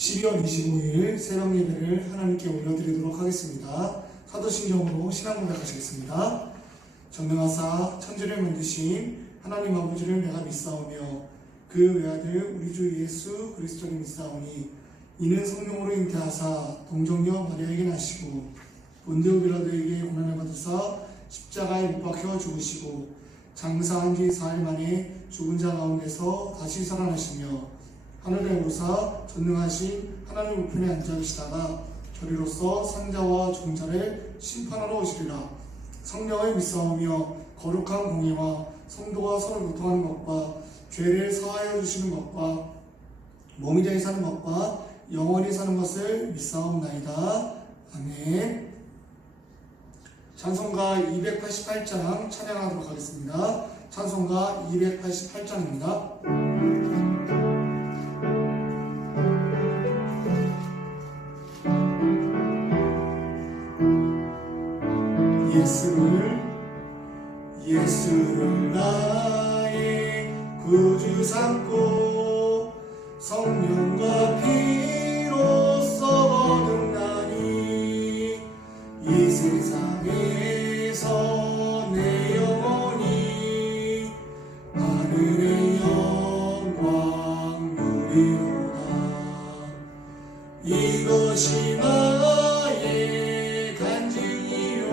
12월 25일 새벽 예배를 하나님께 올려드리도록 하겠습니다. 사도신경으로 신앙 고백하시겠습니다. 전능하사 천지를 만드신 하나님 아버지를 내가 믿사오며 그 외아들 우리 주 예수 그리스도를 믿사오니 이는 성령으로 잉태하사 동정녀 마리아에게 나시고 본디오 빌라도에게 고난을 받으사 십자가에 못 박혀 죽으시고 장사한 뒤 4일 만에 죽은 자 가운데서 다시 살아나시며 하늘에 오르사 전능하신 하나님 우편에 앉아 계시다가 저리로서 산자와 죽은 자를 심판하러 오시리라. 성령을 믿사오며 거룩한 공의와 성도가 서로 교통하는 것과 죄를 사하여 주시는 것과 몸이 되어 사는 것과 영원히 사는 것을 믿사옵나이다. 아멘. 찬송가 288장 찬양하도록 하겠습니다. 찬송가 288장입니다. 예수를 나의 구주 삼고 성령과 피로써 거듭나니 이 세상에서 내 영혼이 하늘의 영광 누리로다. 이것이 나의 간증이요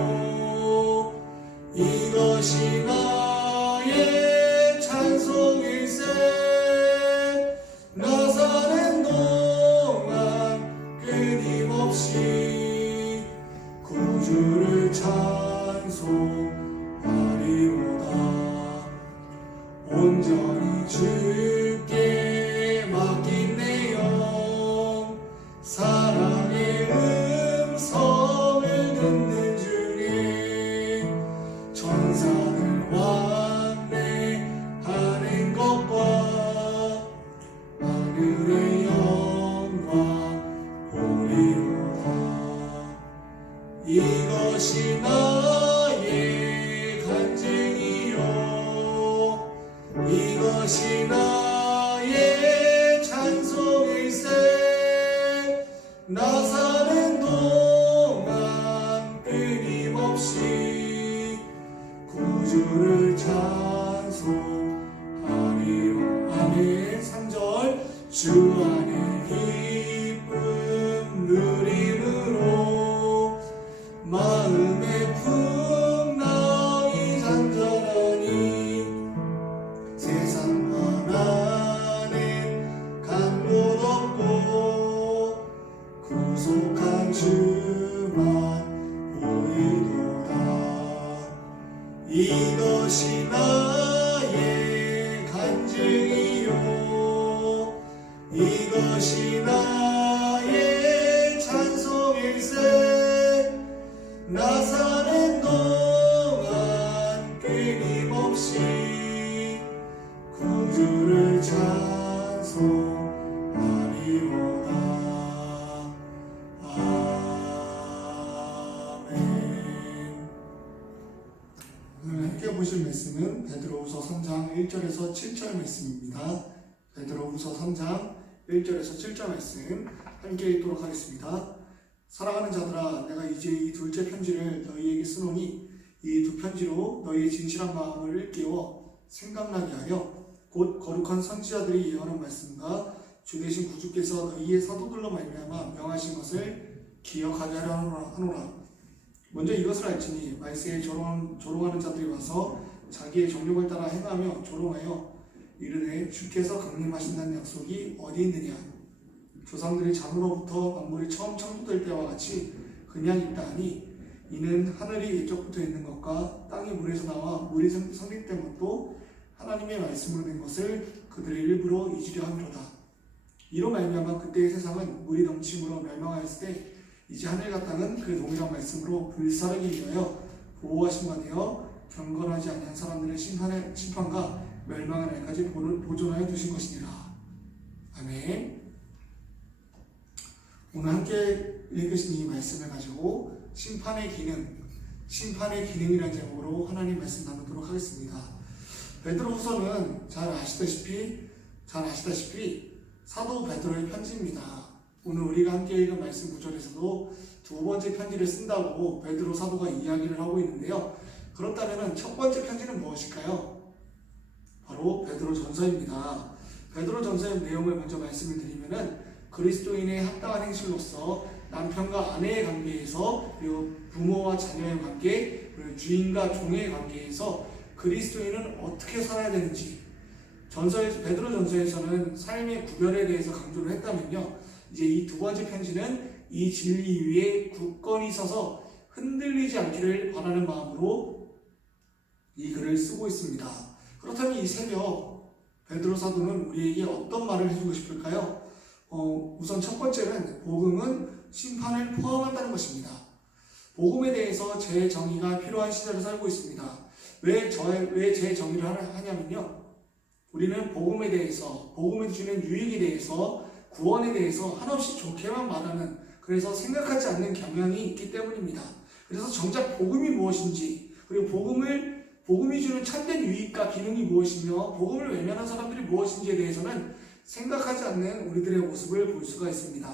이것이 나의 찬송일세. 나 사는 동안 끊임없이 구주를 찬송하리로다. 온전히 주께 맡긴 내 영 사랑의 음성을 듣는 중에 천사들 완례하는 것과 하늘의 영광 보리로다. 이것이 나의 간증이요 이것이 나의 찬송일세. 나 사는 동안 끊임없이 구주를 찬송하리로. 아멘. 3절 주 안에 기쁨 누림으로 마음의 풍랑이 잔잔하니 세상과 나는 간곳 없고 구속한 주만 보이도다. 이것이 나의 간증이요 이것이 나의 찬송일세. 나 사는 동안 끊임없이 구주를 찬송하리로다. 아멘. 오늘 함께 보실 말씀은 베드로후서 3장 1절에서 7절 말씀입니다. 베드로후서 3장 1절에서 7절 말씀 함께 읽도록 하겠습니다. 사랑하는 자들아, 내가 이제 이 둘째 편지를 너희에게 쓰노니 이 두 편지로 너희의 진실한 마음을 일깨워 생각나게 하여 곧 거룩한 선지자들이 예언한 말씀과 주 되신 구주께서 너희의 사도들로 말미암아 명하신 것을 기억하게 하려 하노라. 먼저 이것을 알지니 말세에 조롱하는 자들이 와서 자기의 정욕을 따라 행하며 조롱하여 이르되 주께서 강림하신다는 약속이 어디 있느냐. 조상들이 잠으로부터 만물이 처음 창조될 때와 같이 그냥 있다 하니 이는 하늘이 예적부터 있는 것과 땅이 물에서 나와 물이 성립된 것도 하나님의 말씀으로 된 것을 그들의 일부러 잊으려 함이로다. 이로 말미암아 그때의 세상은 물이 넘침으로 멸망하였을 때 이제 하늘과 땅은 그 동일한 말씀으로 불사르기 위하여 보호하신 바 되어 경건하지 아니한 사람들의 심판과 멸망의 날까지 보존하여 두신 것이니라. 아멘. 오늘 함께 읽으신 이 말씀을 가지고 심판의 기능이라는 제목으로 하나님 말씀 나누도록 하겠습니다. 베드로후서는 잘 아시다시피 사도 베드로의 편지입니다. 오늘 우리가 함께 읽은 말씀 구절에서도 두 번째 편지를 쓴다고 베드로 사도가 이야기를 하고 있는데요. 그렇다면 첫 번째 편지는 무엇일까요? 바로 베드로 전서입니다. 베드로 전서의 내용을 먼저 말씀을 드리면은 그리스도인의 합당한 행실로서 남편과 아내의 관계에서, 그리고 부모와 자녀의 관계, 그리고 주인과 종의 관계에서 그리스도인은 어떻게 살아야 되는지, 베드로 전서에서는 삶의 구별에 대해서 강조를 했다면요, 이제 이 두 번째 편지는 이 진리 위에 굳건히 서서 흔들리지 않기를 바라는 마음으로 이 글을 쓰고 있습니다. 그렇다면 이 새벽 베드로 사도는 우리에게 어떤 말을 해주고 싶을까요? 우선 첫 번째는 복음은 심판을 포함한다는 것입니다. 복음에 대해서 제 정의가 필요한 시대를 살고 있습니다. 왜 제 정의를 하냐면요, 우리는 복음에 대해서, 복음이 주는 유익에 대해서, 구원에 대해서 한없이 좋게만 말하는, 그래서 생각하지 않는 경향이 있기 때문입니다. 그래서 정작 복음이 무엇인지, 그리고 복음이 주는 참된 유익과 기능이 무엇이며 복음을 외면한 사람들이 무엇인지에 대해서는 생각하지 않는 우리들의 모습을 볼 수가 있습니다.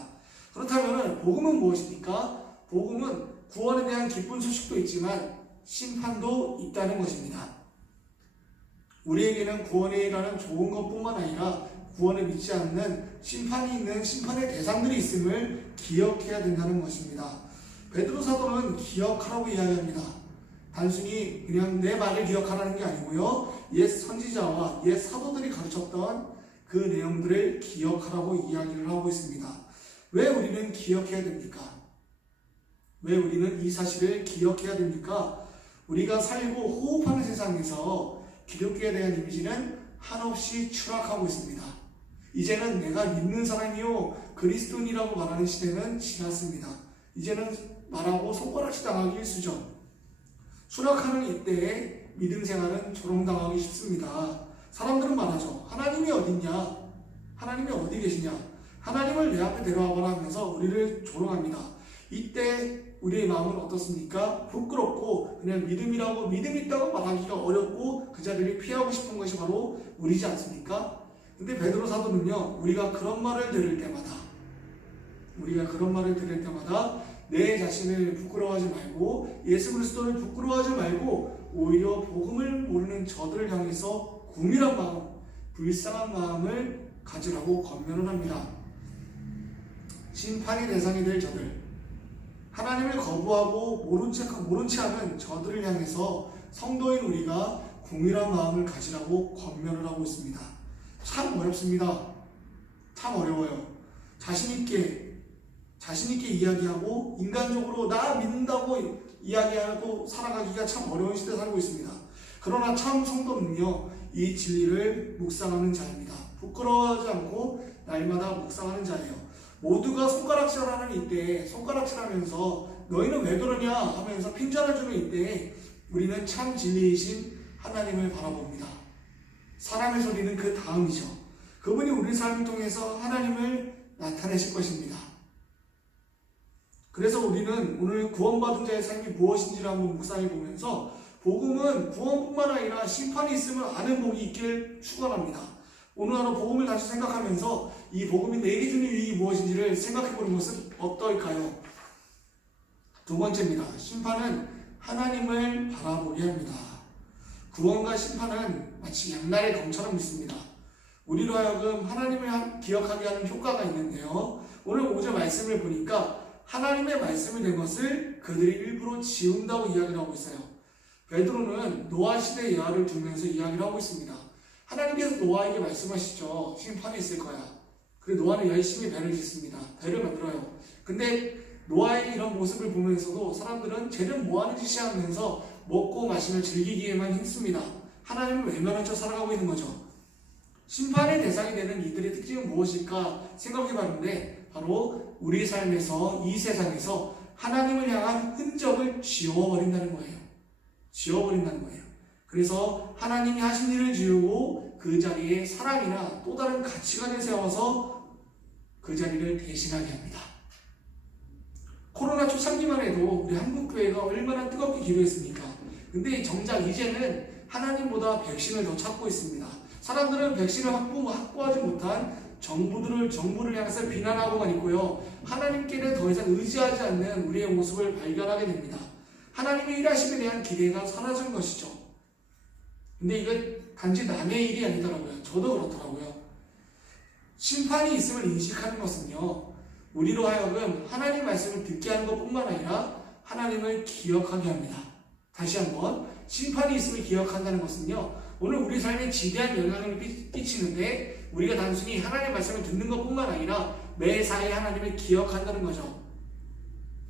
그렇다면 복음은 무엇입니까? 복음은 구원에 대한 기쁜 소식도 있지만 심판도 있다는 것입니다. 우리에게는 구원이라는 좋은 것뿐만 아니라 구원을 믿지 않는 심판이 있는 심판의 대상들이 있음을 기억해야 된다는 것입니다. 베드로 사도는 기억하라고 이야기합니다. 단순히 그냥 내 말을 기억하라는 게 아니고요, 옛 선지자와 옛 사도들이 가르쳤던 그 내용들을 기억하라고 이야기를 하고 있습니다. 왜 우리는 기억해야 됩니까? 왜 우리는 이 사실을 기억해야 됩니까? 우리가 살고 호흡하는 세상에서 기독교에 대한 이미지는 한없이 추락하고 있습니다. 이제는 내가 믿는 사람이요 그리스도인이라고 말하는 시대는 지났습니다. 이제는 말하고 손가락질 당하기 일쑤죠. 추락하는 이때에 믿음 생활은 조롱당하기 쉽습니다. 사람들은 말하죠. 하나님이 어딨냐? 하나님이 어디 계시냐? 하나님을 내 앞에 데려와봐라 하면서 우리를 조롱합니다. 이때 우리의 마음은 어떻습니까? 부끄럽고 그냥 믿음 있다고 말하기가 어렵고 그 자리를 피하고 싶은 것이 바로 우리지 않습니까? 근데 베드로 사도는요, 우리가 그런 말을 들을 때마다 내 자신을 부끄러워하지 말고 예수 그리스도를 부끄러워하지 말고 오히려 복음을 모르는 저들을 향해서 궁밀한 마음, 불쌍한 마음을 가지라고 권면을 합니다. 심판의 대상이 될 저들, 하나님을 거부하고 모른 채 하는 저들을 향해서 성도인 우리가 궁밀한 마음을 가지라고 권면을 하고 있습니다. 참 어렵습니다. 참 어려워요. 자신있게 이야기하고 인간적으로 나 믿는다고 이야기하고 살아가기가 참 어려운 시대에 살고 있습니다. 그러나 참 성도는요, 이 진리를 묵상하는 자입니다. 부끄러워하지 않고 날마다 묵상하는 자예요. 모두가 손가락질하는 이때에 손가락질하면서 너희는 왜 그러냐 하면서 핀잔을 주는 이때에 우리는 참 진리이신 하나님을 바라봅니다. 사람의 소리는 그 다음이죠. 그분이 우리 삶을 통해서 하나님을 나타내실 것입니다. 그래서 우리는 오늘 구원받은 자의 삶이 무엇인지를 한번 묵상해 보면서 복음은 구원뿐만 아니라 심판이 있으면 아는 복이 있길 축원합니다. 오늘 하루 복음을 다시 생각하면서 이 복음이 내게 주는 유익이 무엇인지를 생각해 보는 것은 어떨까요? 두 번째입니다. 심판은 하나님을 바라보게 합니다. 구원과 심판은 마치 양날의 검처럼 있습니다. 우리로 하여금 하나님을 기억하게 하는 효과가 있는데요, 오늘 5절 말씀을 보니까 하나님의 말씀이 된 것을 그들이 일부러 지운다고 이야기를 하고 있어요. 베드로는 노아 시대의 예화를 두면서 이야기를 하고 있습니다. 하나님께서 노아에게 말씀하시죠. 심판이 있을 거야. 그리고 노아는 열심히 배를 짓습니다. 배를 만들어요. 근데 노아의 이런 모습을 보면서도 사람들은 쟤는 뭐하는 짓이야 하면서 먹고 마시며 즐기기에만 힘씁니다. 하나님을 외면한 채 살아가고 있는 거죠. 심판의 대상이 되는 이들의 특징은 무엇일까 생각해봤는데 바로 우리 삶에서, 이 세상에서 하나님을 향한 흔적을 지워버린다는 거예요. 그래서 하나님이 하신 일을 지우고 그 자리에 사랑이나 또 다른 가치관을 세워서 그 자리를 대신하게 합니다. 코로나 초창기만 해도 우리 한국교회가 얼마나 뜨겁게 기도했습니까? 근데 정작 이제는 하나님보다 백신을 더 찾고 있습니다. 사람들은 백신을 확보하지 못한 정부를 향해서 비난하고만 있고요. 하나님께는 더 이상 의지하지 않는 우리의 모습을 발견하게 됩니다. 하나님의 일하심에 대한 기대가 사라진 것이죠. 근데 이게 단지 남의 일이 아니더라고요. 저도 그렇더라고요. 심판이 있음을 인식하는 것은요, 우리로 하여금 하나님 말씀을 듣게 하는 것뿐만 아니라 하나님을 기억하게 합니다. 다시 한번, 심판이 있음을 기억한다는 것은요, 오늘 우리 삶에 지대한 영향을 끼치는데 우리가 단순히 하나님의 말씀을 듣는 것뿐만 아니라 매사에 하나님을 기억한다는 거죠.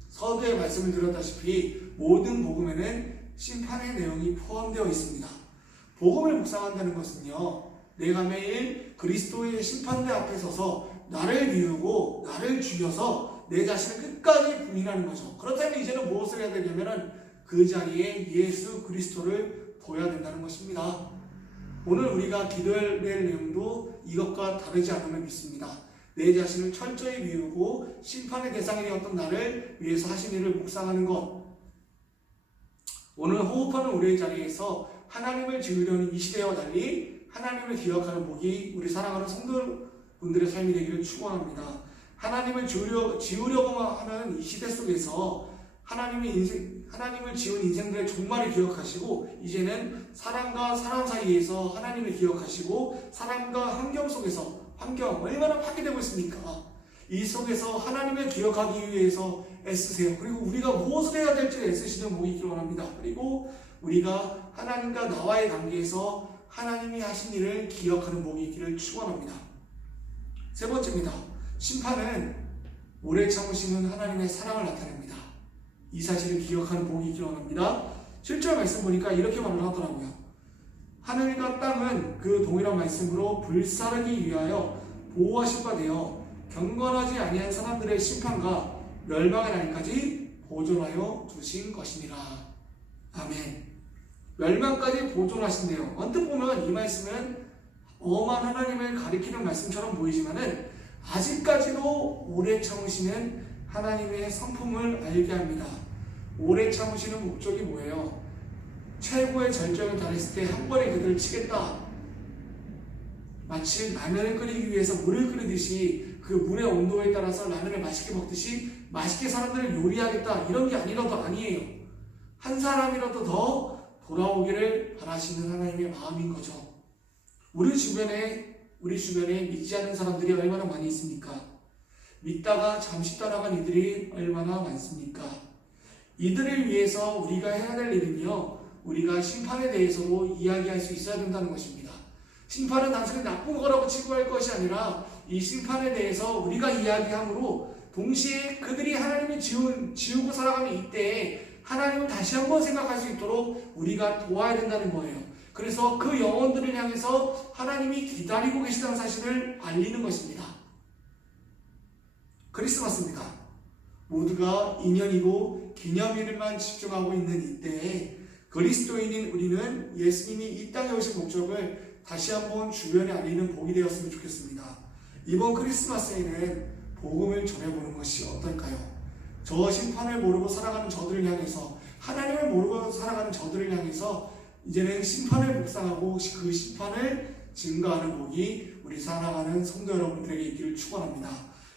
서두에 말씀을 드렸다시피 모든 복음에는 심판의 내용이 포함되어 있습니다. 복음을 묵상한다는 것은요, 내가 매일 그리스도의 심판대 앞에 서서 나를 비우고 나를 죽여서 내 자신을 끝까지 부인하는 거죠. 그렇다면 이제는 무엇을 해야 되냐면 그 자리에 예수 그리스도를 둬야 된다는 것입니다. 오늘 우리가 기도할 내용도 이것과 다르지 않음을 믿습니다. 내 자신을 철저히 비우고 심판의 대상이 되었던 나를 위해서 하신 일을 묵상하는 것. 오늘 호흡하는 우리의 자리에서 하나님을 지으려는 이 시대와 달리 하나님을 기억하는 복이 우리 사랑하는 성도분들의 삶이 되기를 축원합니다. 하나님을 지으려고만 하는 이 시대 속에서 하나님을 지은 인생들의 종말을 기억하시고 이제는 사람과 사람 사이에서 하나님을 기억하시고 사람과 환경 속에서 환경 얼마나 파괴되고 있습니까? 이 속에서 하나님을 기억하기 위해서 애쓰세요. 그리고 우리가 무엇을 해야 될지 애쓰시는 복이 있기를 원합니다. 그리고 우리가 하나님과 나와의 관계에서 하나님이 하신 일을 기억하는 복이 있기를 축원합니다. 세 번째입니다. 심판은 오래 참으시는 하나님의 사랑을 나타냅니다. 이 사실을 기억하는 복이 있기를 원합니다. 7절 말씀 보니까 이렇게 말을 하더라고요. 하늘과 땅은 그 동일한 말씀으로 불사르기 위하여 보호하실 바 되어 경건하지 아니한 사람들의 심판과 멸망의 날까지 보존하여 두신 것이니라. 아멘. 멸망까지 보존하신대요. 언뜻 보면 이 말씀은 엄한 하나님을 가리키는 말씀처럼 보이지만은 아직까지도 오래 참으시는 하나님의 성품을 알게 합니다. 오래 참으시는 목적이 뭐예요? 최고의 절정에 달했을 때 한 번에 그들을 치겠다. 마치 라면을 끓이기 위해서 물을 끓이듯이 그 물의 온도에 따라서 라면을 맛있게 먹듯이 맛있게 사람들을 요리하겠다. 이런 게 아니에요. 한 사람이라도 더 돌아오기를 바라시는 하나님의 마음인 거죠. 우리 주변에 믿지 않는 사람들이 얼마나 많이 있습니까? 믿다가 잠시 떠나간 이들이 얼마나 많습니까? 이들을 위해서 우리가 해야 될 일은요, 우리가 심판에 대해서도 이야기할 수 있어야 된다는 것입니다. 심판은 단순히 나쁜 거라고 치부할 것이 아니라 이 심판에 대해서 우리가 이야기함으로 동시에 그들이 하나님이 지우고 살아가는 이때에 하나님을 다시 한번 생각할 수 있도록 우리가 도와야 된다는 거예요. 그래서 그 영혼들을 향해서 하나님이 기다리고 계시다는 사실을 알리는 것입니다. 크리스마스입니다. 모두가 인연이고 기념일만 집중하고 있는 이때에 그리스도인인 우리는 예수님이 이 땅에 오신 목적을 다시 한번 주변에 알리는 복이 되었으면 좋겠습니다. 이번 크리스마스에는 복음을 전해보는 것이 어떨까요? 저 심판을 모르고 살아가는 저들을 향해서, 하나님을 모르고 살아가는 저들을 향해서 이제는 심판을 묵상하고 그 심판을 증거하는 복이 우리 사랑하는 성도 여러분들에게 있기를 축원합니다.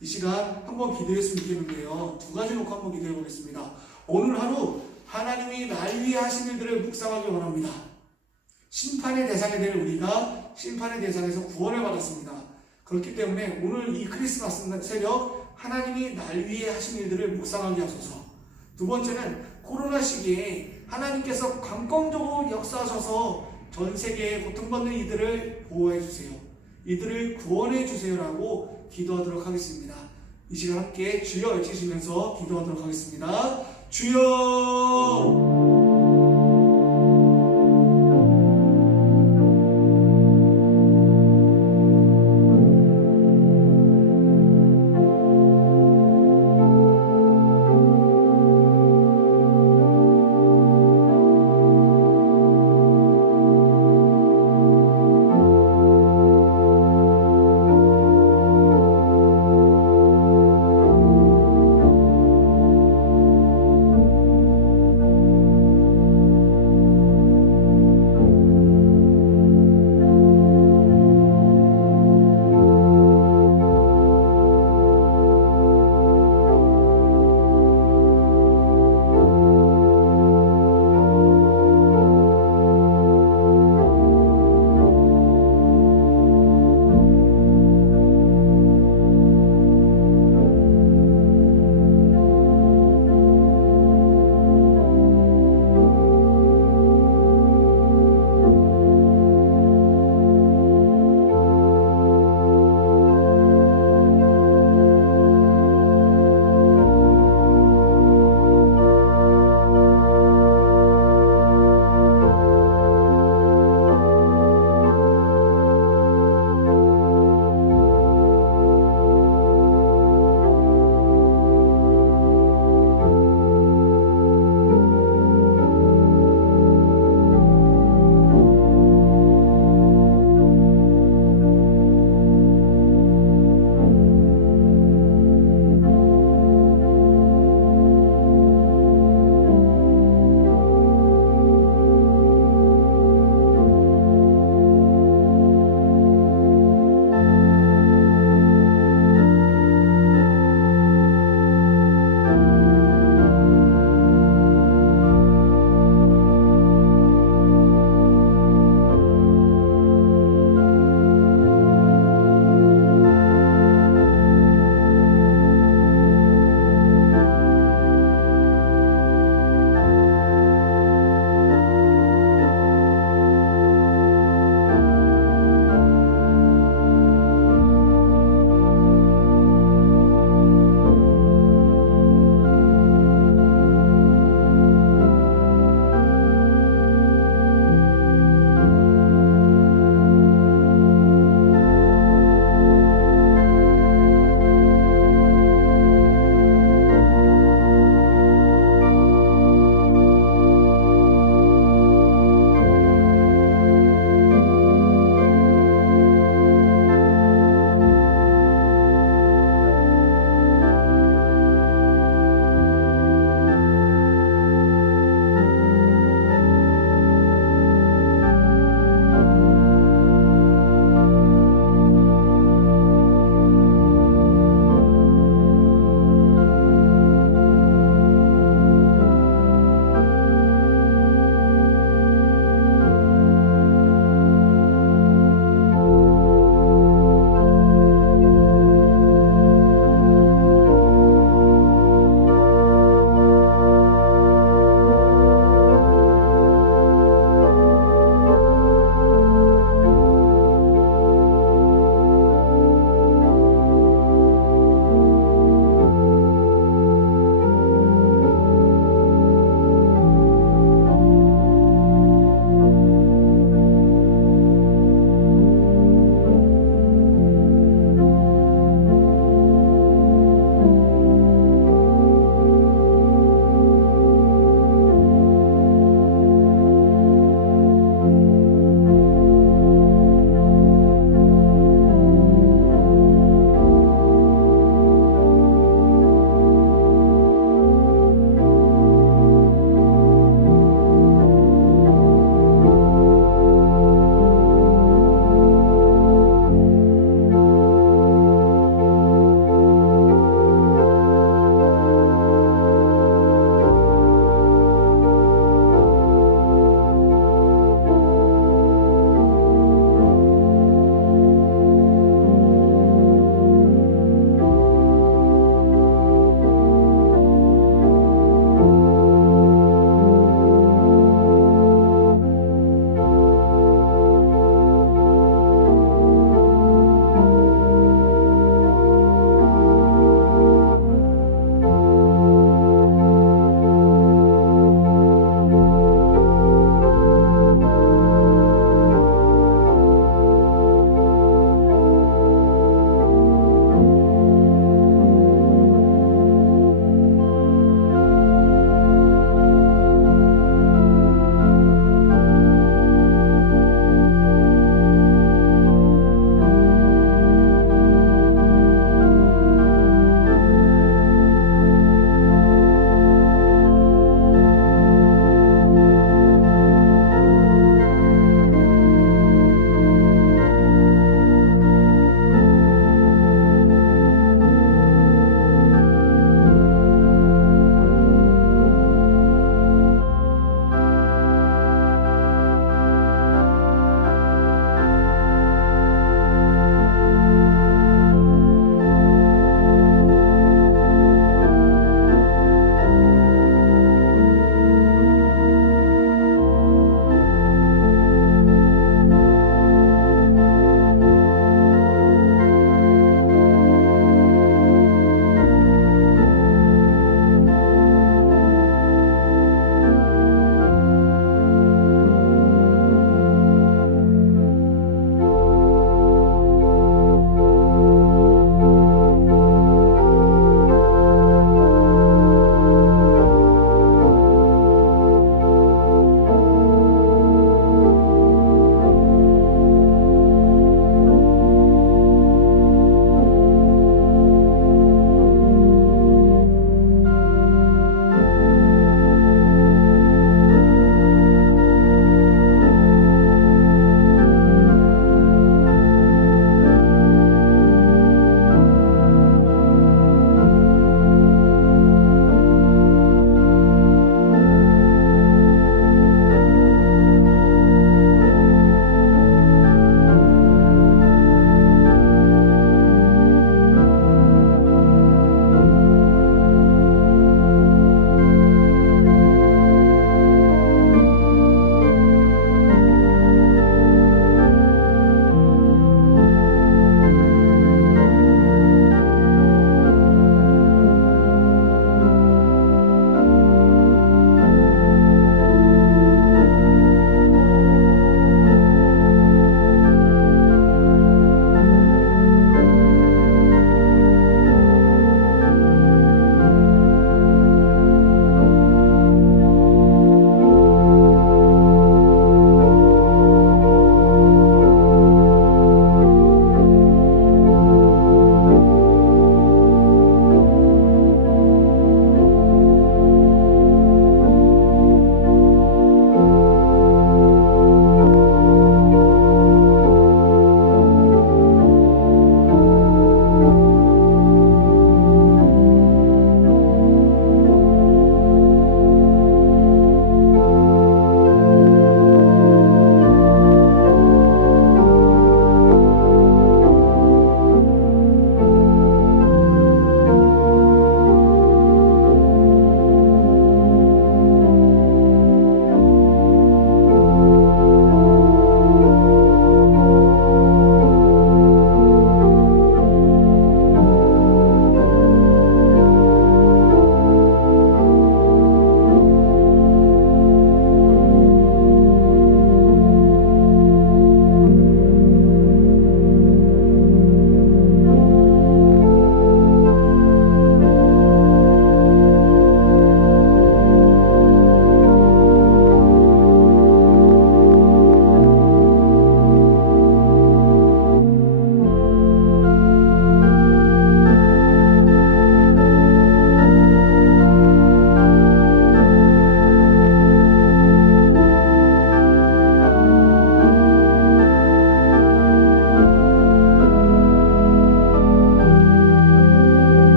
이 시간 한번 기도했으면 좋겠는데요. 두 가지 놓고 한번 기도해 보겠습니다. 오늘 하루 하나님이 날 위해 하신 일들을 묵상하기 원합니다. 심판의 대상이 될 우리가 심판의 대상에서 구원을 받았습니다. 그렇기 때문에 오늘 이 크리스마스 새벽 하나님이 날 위해 하신 일들을 묵상하게 하소서. 두 번째는 코로나 시기에 하나님께서 관건적으로 역사하셔서 전 세계에 고통받는 이들을 보호해 주세요. 이들을 구원해 주세요라고 기도하도록 하겠습니다. 이 시간 함께 주여 외치시면서 기도하도록 하겠습니다. 주여!